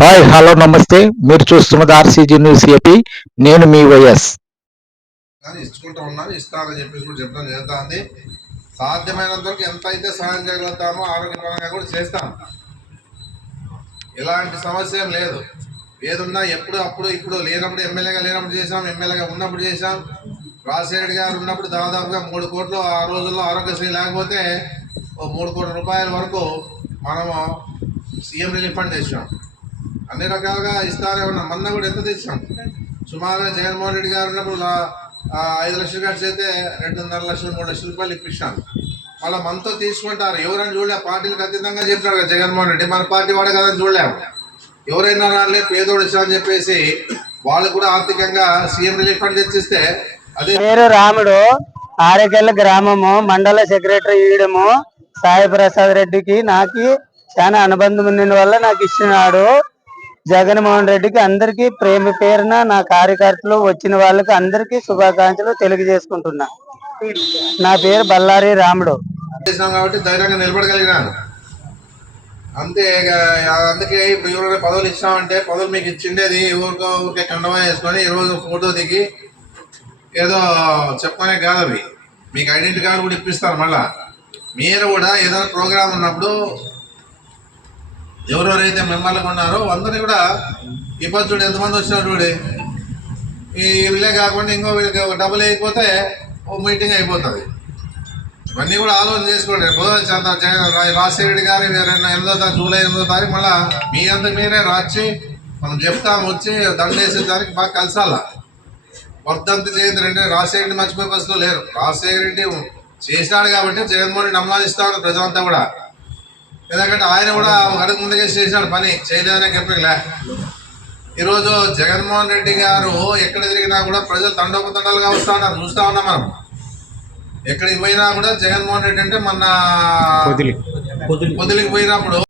Hi hello నమస్తే. మీరు చూస్తున్నది ఆర్సీజీ న్యూస్ ఏపీ. నేను మీ వైఎస్. కానీ ఇచ్చుకుంటూ ఉన్నాను ఇస్తానని చెప్పేసి కూడా చెప్పడం జరుగుతుంది. సాధ్యమైనంత వరకు ఎంత అయితే సహాయం చేయగలుగుతామో ఆరోగ్యపరంగా కూడా చేస్తాం. ఎలాంటి సమస్య లేదు. ఏదున్నా ఎప్పుడు అప్పుడు ఇప్పుడు లేనప్పుడు ఎమ్మెల్యేగా లేనప్పుడు చేసాం ఎమ్మెల్యేగా ఉన్నప్పుడు చేసాం రాజశేఖర్ గారు ఉన్నప్పుడు దాదాపుగా మూడు కోట్లు ఆ రోజుల్లో ఆరోగ్యశ్రీ లేకపోతే ఓ మూడు కోట్ల రూపాయల వరకు మనము సీఎం రిలీఫ్ ఫండ్ చేసాం అన్ని రకాలుగా ఇస్తానే ఉన్నాం. మొన్న కూడా ఎంత తెచ్చాం సుమారుగా జగన్మోహన్ రెడ్డి గారు ఉన్నప్పుడు ఐదు లక్షలు ఖర్చు అయితే రెండున్నర లక్షలు మూడు లక్షల రూపాయలు ఇప్పించాను వాళ్ళ మనతో తీసుకుంటారు. ఎవరైనా చూడలే పార్టీలకు అతీతంగా చెప్పాడు కదా జగన్మోహన్ రెడ్డి. మన పార్టీ వాడే కదా చూడలేము. ఎవరైనా రాలే పేదోడు ఇచ్చా అని చెప్పేసి వాళ్ళు కూడా ఆర్థికంగా సీఎం రిలీఫ్ ఫండ్ తెచ్చిస్తే అదే పేరు రాముడు. ఆరేకెళ్ళ గ్రామము. మండల సెక్రటరీ ఇయ్యడము సాయి ప్రసాద్ రెడ్డికి నాకు చాలా అనుబంధం ఉన్న వల్ల నాకు ఇచ్చినాడు జగన్మోహన్ రెడ్డికి అందరికీ ప్రేమ పేరున నా కార్యకర్తలు వచ్చిన వాళ్ళకి అందరికీ శుభాకాంక్షలు తెలియజేసుకుంటున్నా. నా పేరు బల్లారి రాముడు. చేసినాం కాబట్టి ధైర్యంగా నిలబడగలిగినాను. అంతే ఇక అందుకే ఇప్పుడు ఎవరైనా పదవులు ఇచ్చామంటే పదవులు మీకు ఇచ్చిండేది ఎవరికో ఊరికే కండమా వేసుకొని ఈరోజు ఫోటో దిగి ఏదో చెప్పనే కాదు అవి. మీకు ఐడెంటిటీ కార్డు కూడా ఇప్పిస్తారు మళ్ళా. మీరు కూడా ఏదైనా ప్రోగ్రామ్ ఉన్నప్పుడు ఎవరెవరైతే మెంబర్లుగా ఉన్నారో అందరినీ కూడా ఇప్పుడు చూడు ఎంతమంది వచ్చినారు చూడు. ఈ వీళ్ళే కాకుండా ఇంకో వీళ్ళకి డబ్బులు అయిపోతే ఓ మీటింగ్ అయిపోతుంది. ఇవన్నీ కూడా ఆలోచన చేసుకోండి. రేపు చంద్ర రాజశేఖర రెడ్డి గారు ఎవరైనా ఎనిమిదో తారీఖు జూలై ఎనిమిదో తారీఖు మళ్ళీ మీ అంత మీరే రాచి మనం చెప్తాం వచ్చి దండేసే దానికి బాగా కలిసాల? వర్ధంతి జయంతి రెండు. రాజశేఖర రెడ్డి మర్చిపోయే పరిస్థితిలో లేరు. రాజశేఖర రెడ్డి చేసినాడు కాబట్టి జగన్మోహన్ రెడ్డి అమ్మాదిస్తాడు ప్రజలంతా కూడా. ఎందుకంటే ఆయన కూడా అడుగు ముందుకే చేసినాడు పని. చేయలేదనే చెప్పలే ఈరోజు జగన్మోహన్ రెడ్డి గారు ఎక్కడ తిరిగినా కూడా ప్రజలు తండోపతండాలుగా వస్తా ఉన్నారు. చూస్తా ఉన్నాం మనం. ఎక్కడికి పోయినా కూడా జగన్మోహన్ రెడ్డి అంటే మన పొదిలికి పోయినప్పుడు